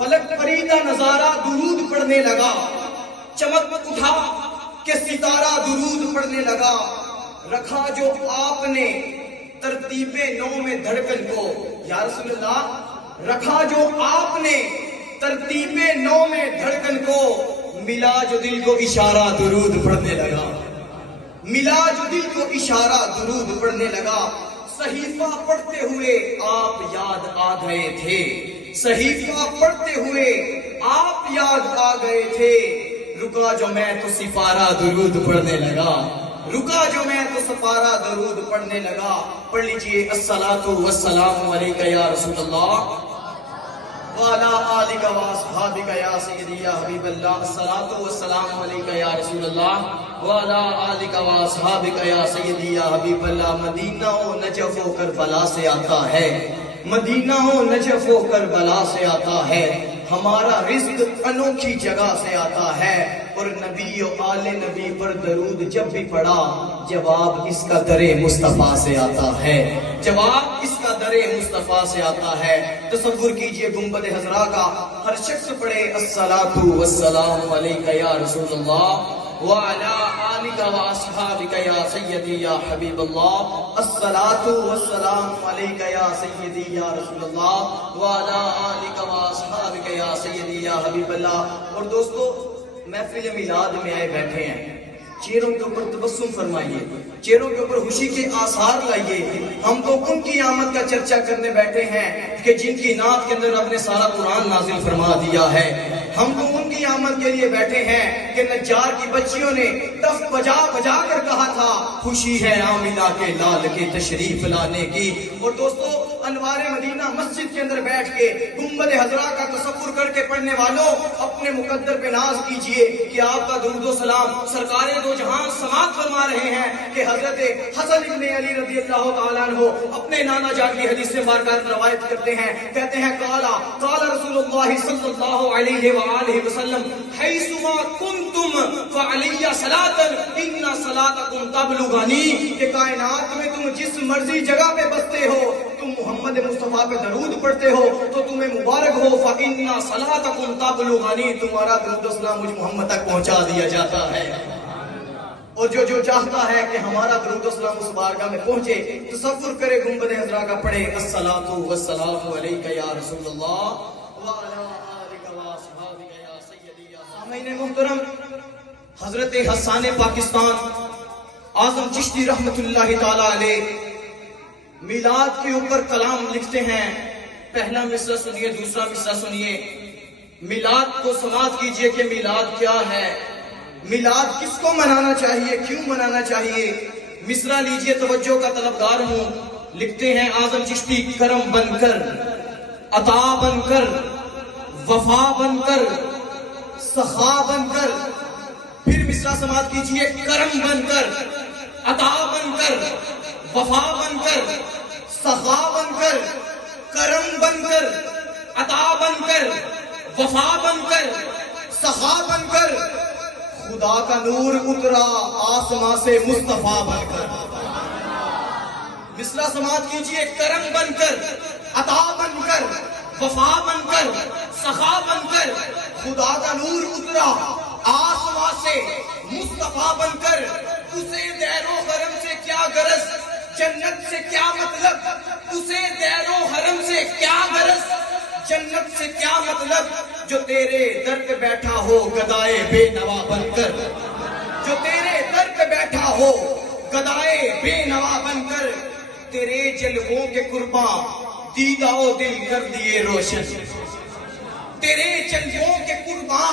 فلک پریدہ نظارہ درود پڑھنے لگا، چمک اٹھا کہ ستارہ درود پڑھنے لگا، رکھا جو آپ نے ترتیب نو میں دھڑکن کو، یا رسول اللہ رکھا جو آپ نے ترتیب نو میں دھڑکن کو، ملا جو دل کو اشارہ درود پڑھنے لگا، ملا جو دل کو اشارہ درود پڑھنے لگا، صحیفہ پڑھتے ہوئے آپ یاد آ گئے تھے، صحیفہ پڑھتے ہوئے آپ یاد آ گئے تھے، رکا جو میں تو سپارہ درود پڑھنے لگا، رکا جو میں تو سپارہ درود پڑھنے لگا۔ پڑھ لیجئے الصلاۃ والسلام علیک یا رسول اللہ وعلی آلک واصحابک یا سیدی یا حبیب اللہ، الصلاۃ والسلام علیک یا رسول اللہ وعلی آلک واصحابک یا سیدی یا حبیب اللہ۔ مدینہ و نجف و کربلا سے آتا ہے، مدینہ و نجف و کربلا سے آتا ہے، ہمارا رزق انوکھی جگہ سے آتا ہے، اور نبی و آل نبی پر درود جب بھی پڑھا جواب اس کا در مصطفیٰ سے آتا ہے، جواب اس کا در مصطفیٰ سے آتا ہے۔ تصور کیجئے گنبد حضرا کا ہر شخص پڑھے الصلاۃ والسلام علیک یا رسول اللہ وعلی آلک واصحابک یا سیدی یا حبیب اللہ، الصلاۃ والسلام علیک یا سیدی یا رسول اللہ وعلی آلک واصحابک یا سیدی یا حبیب اللہ۔ اور دوستو محفل میلاد میں آئے بیٹھے ہیں، چہروں کے اوپر تبسم فرمائیے، چہروں کے اوپر خوشی کے آثار لائیے۔ ہم تو ان کی آمد کا چرچا کرنے بیٹھے ہیں کہ جن کی نعت کے اندر رب نے سارا قرآن نازل فرما دیا ہے، ہم تو ان کی آمد کے لیے بیٹھے ہیں کہ نجار کی بچیوں نے ٹف بجا بجا کر کہا تھا خوشی ہے آمینہ کے لال کے تشریف لانے کی۔ اور دوستو انوار مدینہ مسجد کے اندر بیٹھ کے گنبد حضرا کا تصور کر کے پڑھنے والوں اپنے مقدر پہ ناز کیجئے کہ آپ کا درود و سلام سرکار دو جہاں سماعت فرما رہے ہیں کہ حضرت حسن ابن علی رضی اللہ تعالیٰ عنہ اپنے نانا جان کی حدیث سے بارکار روایت کرتے ہیں، کہتے ہیں قال رسول اللہ صلی اللہ علیہ وآلہ وسلم حیثما کنتم فعلی صلاۃ ان صلاتکم تبلغنی، کہ کائنات میں تم جس مرضی جگہ پہ بستے ہو تم محمد مصطفیٰ پہ درود پڑھتے ہو تو تمہیں مبارک ہو، فَإِنَّ صَلَاتَكُمْ تَبْلُغَنِي، تمہارا درود و سلام مجھ محمد تک پہنچا دیا جاتا ہے۔ اور جو چاہتا ہے کہ ہمارا درود و سلام اس بارگاہ میں پہنچے، تصور کرے گنبد حضرا کا پڑھے الصلاۃ والسلام علیک یا رسول اللہ وعلی آلک واصحابک یا سیدی یا سامعین محترم، حضرت حسان پاکستان اعظم چشتی رحمت اللہ تعالی علیہ میلاد کے اوپر کلام لکھتے ہیں۔ پہلا مصرع سنیے، دوسرا مصرع سنیے، میلاد کو سماعت کیجئے کہ میلاد کیا ہے، میلاد کس کو منانا چاہیے، کیوں منانا چاہیے۔ مصرع لیجئے، توجہ کا طلبگار ہوں۔ لکھتے ہیں اعظم چشتی کرم بن کر، عطا بن کر، وفا بن کر، سخا بن کر، پھر مصرع سماعت کیجئے، کرم بن کر، عطا بن کر، وفا بن کر، سخا بن کر، کرم بن کر، عطا بن کر، وفا بن کر، سخا بن کر، خدا کا نور اترا آسماں سے مصطفیٰ بن کر۔ مصرع سماعت کیجئے، کرم بن کر، عطا بن کر، وفا بن کر، سخا بن کر، خدا کا نور اترا آسماں سے مصطفیٰ بن کر، اسے دیر و حرم سے کیا غرض، جنت سے کیا مطلب، اسے دیر و حرم سے کیا غرض، جنت سے کیا مطلب، جو تیرے در پہ بیٹھا ہو گدائے بے نوا بن کر، جو تیرے در پہ بیٹھا ہو گدائے بے نوا بن کر، تیرے جلووں کے قرباں دیدہ و دل کر دیے روشن، تیرے جلووں کے قرباں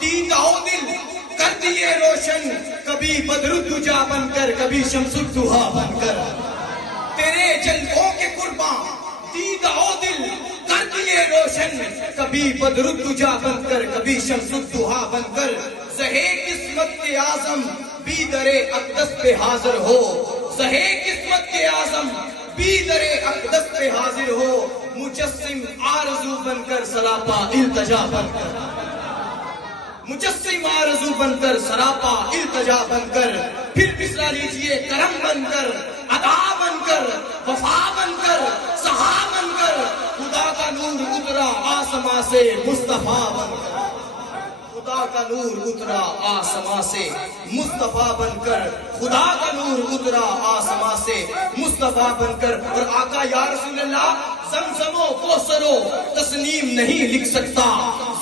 دیدہ و دل کر دیے روشن، کبھی بدر الدجا بن کر، کبھی شمس الضحیٰ بن کر، تیرے جلووں کے قرباں دیدہ و دل کر دیے روشن، کبھی بدر الدجا بن کر، کبھی شمس الضحیٰ بن کر، زہے قسمت کے اعظم بھی در اقدس پہ حاضر ہو، زہے قسمت کے اعظم بھی در اقدس پہ حاضر ہو، مجسم آرزو بن کر سراپا التجا بن کر، مجسم آرزو بن کر سراپا التجا بن کر، پھر مصرع لیجئے، کرم بن کر، ادا بن کر، وفا بن کر، سہا بن کر، خدا کا نور اترا آسماں سے مصطفیٰ بن کر، خدا کا نور اترا آسماں سے مصطفیٰ بن کر، خدا کا نور اترا آسماں سے مصطفیٰ بن کر۔ اور آقا یا رسول اللہ زمزموں کوثروں تسنیم نہیں لکھ سکتا،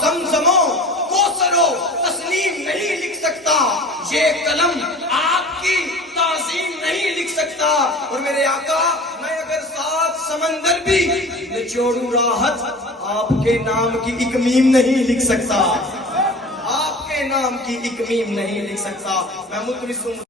زمزموں کوثروں تسنیم نہیں لکھ سکتا، یہ قلم آپ کی تعظیم نہیں لکھ سکتا۔ اور میرے آقا میں اگر 7 سمندر بھی نچوڑوں راحت، آپ کے نام کی ایک میم نہیں لکھ سکتا، آپ کے نام کی ایک میم نہیں لکھ سکتا۔ میں مدرس ہوں۔